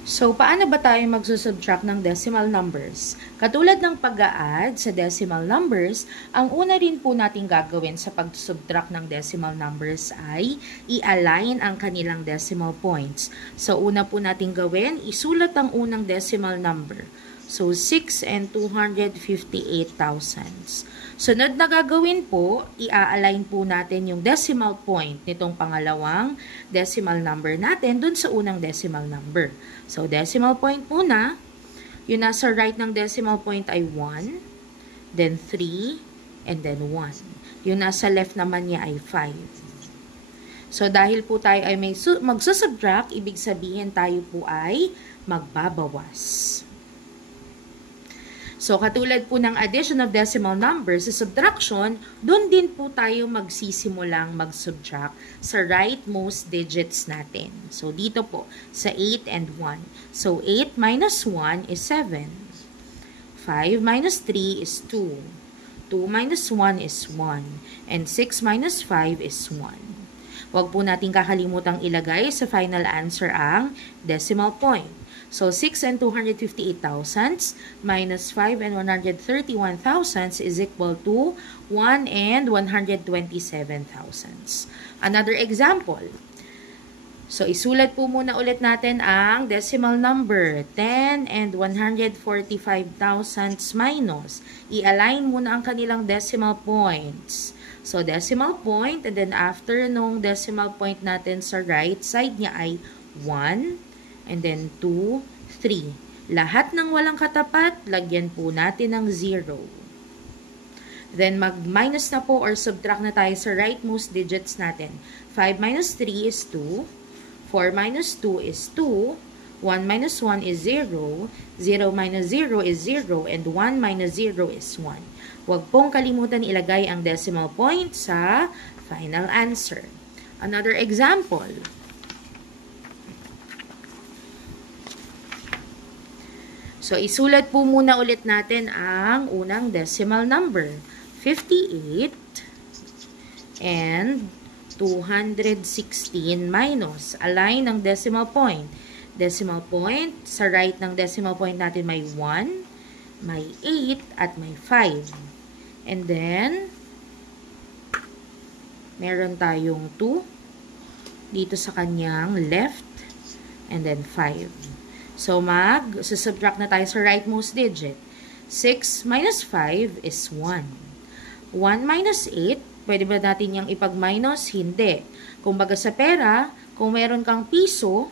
So, paano ba tayo magsusubtract ng decimal numbers? Katulad ng pag-a-add sa decimal numbers, ang una rin po natin gagawin sa pag-subtract ng decimal numbers ay i-align ang kanilang decimal points. So, una po natin gawin, isulat ang unang decimal number. So, 6 and 258 thousandths. Sunod na gagawin po, i-align po natin yung decimal point nitong pangalawang decimal number natin dun sa unang decimal number. So, decimal point muna, yung nasa right ng decimal point ay 1, then 3, and then 1. Yung nasa left naman niya ay 5. So, dahil po tayo ay magsusubtract, ibig sabihin tayo po ay magbabawas. So, katulad po ng addition of decimal numbers sa subtraction, doon din po tayo magsisimulang mag-subtract sa rightmost digits natin. So, dito po, sa 8 and 1. So, 8 minus 1 is 7. 5 minus 3 is 2. 2 minus 1 is 1. And 6 minus 5 is 1. Huwag po natin kakalimutang ilagay sa final answer ang decimal point. So, 6 and 258 thousandths minus 5 and 131 thousandths is equal to 1 and 127 thousandths. Another example. So, isulat po muna ulit natin ang decimal number. 10 and 145 thousandths minus. I-align muna ang kanilang decimal points. So, decimal point, and then after nung decimal point natin sa right side niya ay 1, and then 2, 3. Lahat ng walang katapat, lagyan po natin ng 0. Then, mag-minus na po or subtract na tayo sa rightmost digits natin. 5 minus 3 is 2. 4 minus 2 is 2. 1 minus 1 is 0. 0 minus 0 is 0. And 1 minus 0 is 1. Huwag pong kalimutan ilagay ang decimal point sa final answer. Another example. So, isulat po muna ulit natin ang unang decimal number. 58 and 216 minus. Align ng decimal point. Decimal point, sa right ng decimal point natin may 1, may 8, at may 5. And then, meron tayong 2 dito sa kanyang left, and then 5. So, mag-subtract na tayo sa rightmost digit. 6 minus 5 is 1. 1 minus 8, pwede ba natin yung ipag-minus? Hindi. Kung baga sa pera, kung meron kang piso,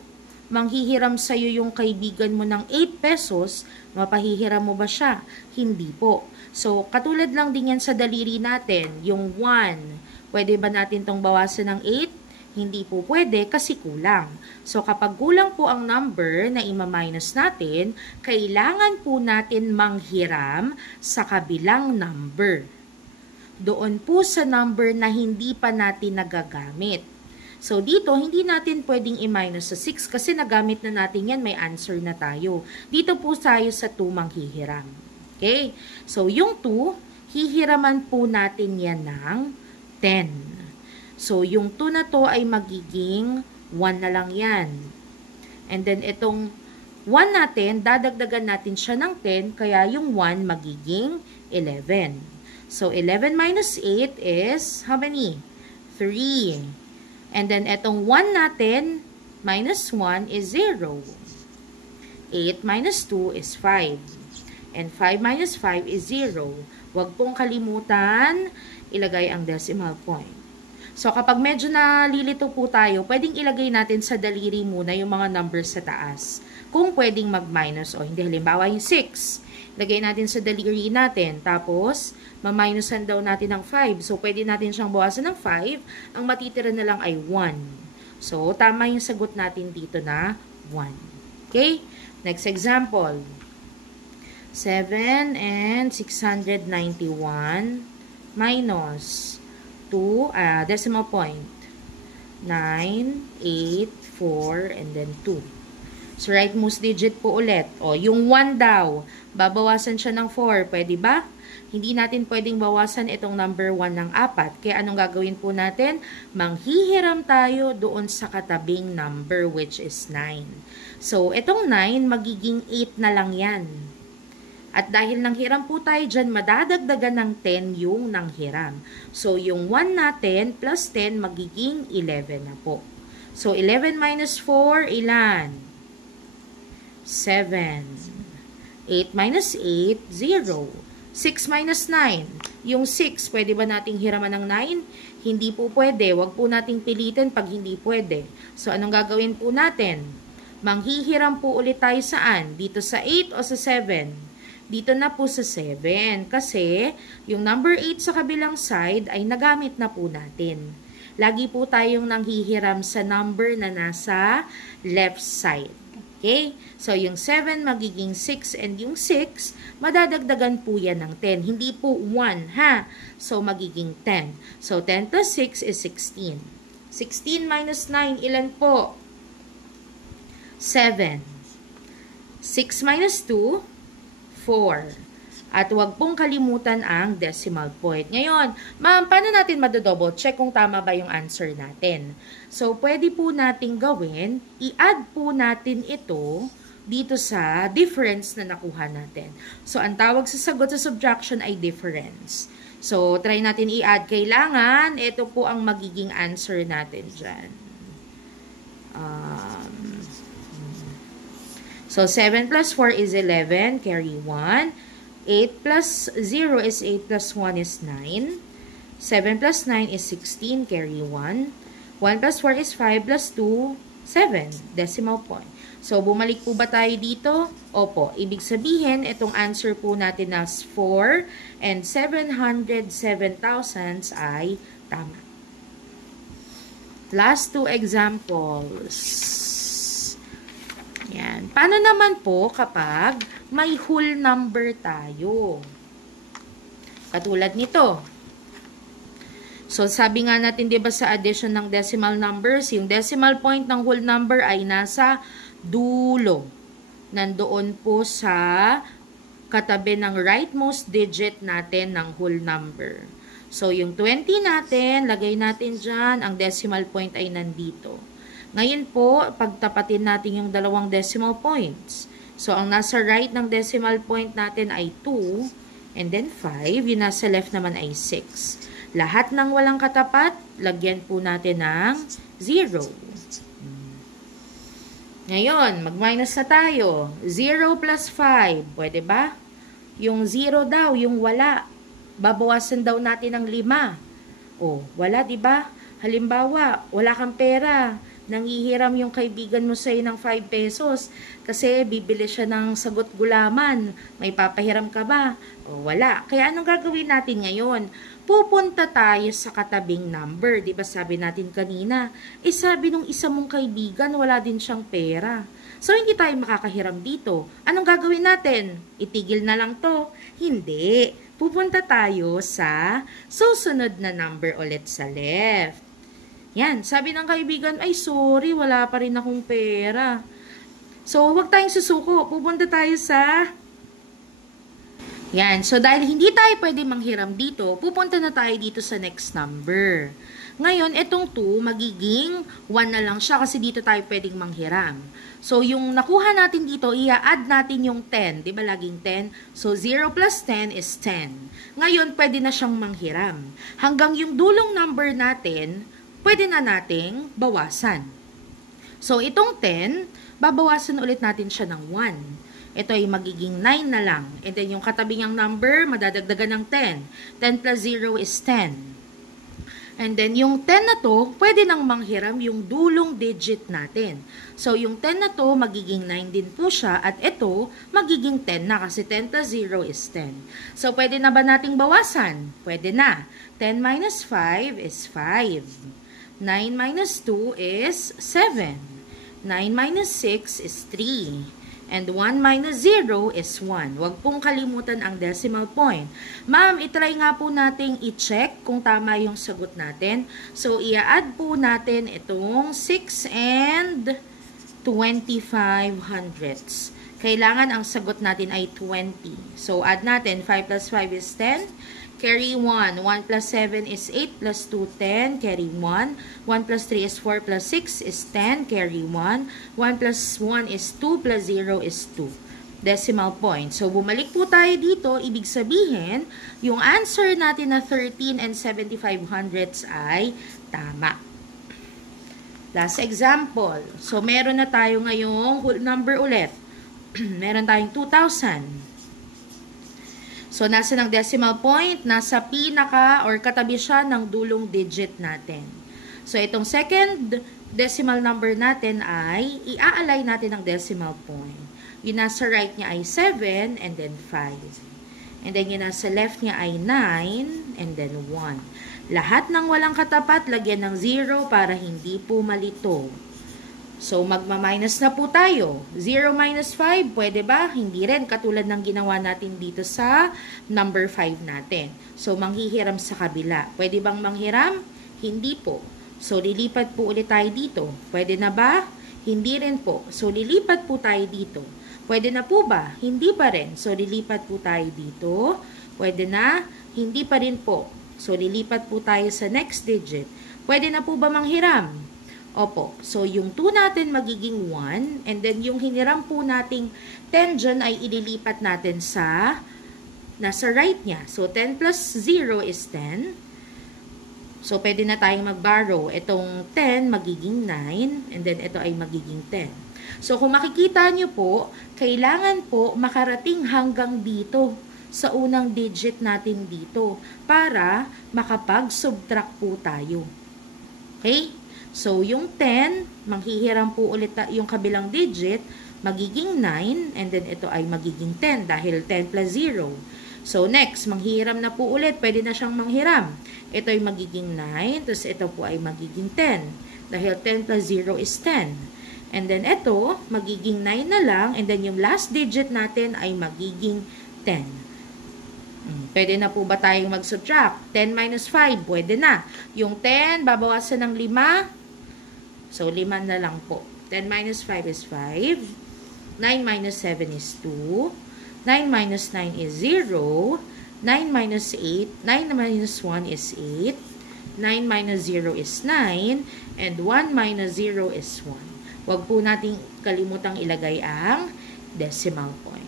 manghihiram sa'yo yung kaibigan mo ng 8 pesos, mapahihiram mo ba siya? Hindi po. So, katulad lang din yan sa daliri natin. Yung 1, pwede ba natin tong bawasan ng 8? Hindi po pwede kasi kulang. So, kapag kulang po ang number na ima-minus natin, kailangan po natin manghiram sa kabilang number. Doon po sa number na hindi pa natin nagagamit. So, dito, hindi natin pwedeng i-minus sa 6 kasi nagamit na natin yan, may answer na tayo. Dito po tayo sa 2 manghihiram. Okay? So, yung 2, hihiraman po natin yan ng 10. So, yung 2 na to ay magiging 1 na lang yan. And then, itong 1 natin, dadagdagan natin siya ng 10, kaya yung 1 magiging 11. So, 11 minus 8 is, how many? 3. And then, itong 1 natin, minus 1 is 0. 8 minus 2 is 5. And 5 minus 5 is 0. Huwag pong kalimutan, ilagay ang decimal point. So, kapag medyo nalilito po tayo, pwedeng ilagay natin sa daliri muna yung mga numbers sa taas. Kung pwedeng mag-minus o hindi. Halimbawa yung 6. Lagay natin sa daliri natin. Tapos, ma-minusan daw natin ng 5. So, pwede natin siyang bawasan ng 5. Ang matitira na lang ay 1. So, tama yung sagot natin dito na 1. Okay? Next example. 7 and 691 minus 2, decimal point, 9, 8, 4, and then 2. So, rightmost digit po ulit. O, yung 1 daw, babawasan siya ng 4. Pwede ba? Hindi natin pwedeng bawasan itong number 1 ng 4. Kaya anong gagawin po natin? Manghihiram tayo doon sa katabing number which is 9. So, itong 9, magiging 8 na lang yan. At dahil nanghiram po tayo dyan, madadagdagan ng 10 yung nanghiram. So, yung 1 natin plus 10 magiging 11 na po. So, 11 minus 4, ilan? 7. 8 minus 8, 0. 6 minus 9. Yung 6, pwede ba nating hiraman ng 9? Hindi po pwede. Huwag po nating pilitin pag hindi pwede. So, anong gagawin po natin? Manghihiram po ulit tayo saan? Dito sa 8 o sa 7? Dito na po sa 7 kasi yung number 8 sa kabilang side ay nagamit na po natin. Lagi po tayong nanghihiram sa number na nasa left side. Okay? So, yung 7 magiging 6 and yung 6, madadagdagan po yan ng 10. Hindi po 1, ha? So, magiging 10. So, 10 plus 6 is 16. 16 minus 9, ilan po? 7. 6 minus 2, 4. At huwag pong kalimutan ang decimal point. Ngayon, ma'am, paano natin madodouble check kung tama ba yung answer natin? So, pwede po natin gawin, i-add po natin ito dito sa difference na nakuha natin. So, ang tawag sa sagot sa subtraction ay difference. So, try natin i-add. Kailangan, ito po ang magiging answer natin dyan. So, 7 plus 4 is 11, carry 1. 8 plus 0 is 8 plus 1 is 9. 7 plus 9 is 16, carry 1. 1 plus 4 is 5 plus 2, 7, decimal point. So, bumalik po ba tayo dito? Opo. Ibig sabihin, itong answer po natin as 4 and 707 thousandths ay tama. Last two examples. Yan. Paano naman po kapag may whole number tayo? Katulad nito. So, sabi nga natin, di ba sa addition ng decimal numbers, yung decimal point ng whole number ay nasa dulo. Nandoon po sa katabi ng rightmost digit natin ng whole number. So, yung 20 natin, lagay natin dyan, ang decimal point ay nandito. Ngayon po, pagtapatin natin yung dalawang decimal points. So, ang nasa right ng decimal point natin ay 2, and then 5. Yung nasa left naman ay 6. Lahat ng walang katapat, lagyan po natin ng 0. Ngayon, mag-minus na tayo. 0 plus 5. Pwede ba? Yung 0 daw, yung wala. Babawasan daw natin ng 5. O, wala, di ba? Halimbawa, wala kang pera. Nanghihiram yung kaibigan mo sa'yo ng 5 pesos kasi bibili siya ng sagot gulaman. May papahiram ka ba? O wala. Kaya anong gagawin natin ngayon? Pupunta tayo sa katabing number. Di ba sabi natin kanina? Sabi nung isa mong kaibigan, wala din siyang pera. So, hindi tayo makakahiram dito. Anong gagawin natin? Itigil na lang to? Hindi. Pupunta tayo sa susunod na number ulit sa left. Yan, sabi ng kaibigan, ay sorry, wala pa rin akong pera. So, huwag tayong susuko. Pupunta tayo sa... Yan, so dahil hindi tayo pwede manghiram dito, pupunta na tayo dito sa next number. Ngayon, itong 2, magiging 1 na lang siya kasi dito tayo pwedeng manghiram. So, yung nakuha natin dito, i-add natin yung 10. Di ba laging 10? So, 0 plus 10 is 10. Ngayon, pwede na siyang manghiram. Hanggang yung dulong number natin, pwede na nating bawasan. So, itong 10, babawasan ulit natin siya ng 1. Ito ay magiging 9 na lang. And then, yung katabi niyang number, madadagdagan ng 10. 10 plus 0 is 10. And then, yung 10 na to, pwede nang manghiram yung dulong digit natin. So, yung 10 na to, magiging 9 din po siya. At ito, magiging 10 na kasi 10 plus 0 is 10. So, pwede na ba nating bawasan? Pwede na. 10 minus 5 is 5. 9 minus 2 is 7. 9 minus 6 is 3. And 1 minus 0 is 1. Huwag pong kalimutan ang decimal point. Ma'am, itry nga po nating i-check kung tama yung sagot natin. So, i-add po natin itong 6 and 2. 25 hundredths. Kailangan ang sagot natin ay 20. So, add natin. 5 plus 5 is 10. Carry 1. 1 plus 7 is 8 plus 2, 10. Carry 1. 1 plus 3 is 4 plus 6 is 10. Carry 1. 1 plus 1 is 2 plus 0 is 2. Decimal point. So, bumalik po tayo dito. Ibig sabihin, yung answer natin na 13 and 75 hundredths ay tama. Last example. So, meron na tayo ngayong whole number ulit. Meron tayong 2,000. So, nasa ng decimal point, nasa pinaka or katabi siya ng dulong digit natin. So, itong second decimal number natin ay i-aalay natin ang decimal point. Yung nasa right niya ay 7 and then 5. And then yung nasa left niya ay 9 and then 1. Lahat ng walang katapat, lagyan ng 0 para hindi po malito. So, magma-minus na po tayo. 0 minus 5, pwede ba? Hindi rin, katulad ng ginawa natin dito sa number 5 natin. So, manghihiram sa kabila. Pwede bang manghiram? Hindi po. So, lilipat po ulit tayo dito. Pwede na ba? Hindi rin po. So, lilipat po tayo dito. Pwede na po ba? Hindi pa rin. So, lilipat po tayo dito. Pwede na? Hindi pa rin po. So, lilipat po tayo sa next digit. Pwede na po ba manghiram? Opo. So, yung 2 natin magiging 1. And then, yung hiniram po nating 10 dyan ay ililipat natin sa nasa right niya. So, 10 plus 0 is 10. So, pwede na tayong mag-borrow. Itong 10 magiging 9. And then, ito ay magiging 10. So, kung makikita nyo po, kailangan po makarating hanggang dito sa unang digit natin dito para makapag-subtract po tayo. Okay? So, yung 10, manghihiram po ulit yung kabilang digit, magiging 9, and then ito ay magiging 10 dahil 10 plus 0. So, next, manghihiram na po ulit, pwede na siyang manghiram. Ito ay magiging 9, tapos ito po ay magiging 10 dahil 10 plus 0 is 10. And then ito, magiging 9 na lang, and then yung last digit natin ay magiging 10. Pwede na po ba tayong mag-subtract? 10 minus 5, pwede na. Yung 10, babawasan ng 5. So, 5 na lang po. 10 minus 5 is 5. 9 minus 7 is 2. 9 minus 9 is 0. 9 minus 8. 9 minus 1 is 8. 9 minus 0 is 9. And 1 minus 0 is 1. Huwag po nating kalimutang ilagay ang decimal point.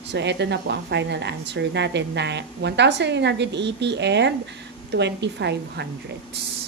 So, ito na po ang final answer natin na 1,980 and 2,500.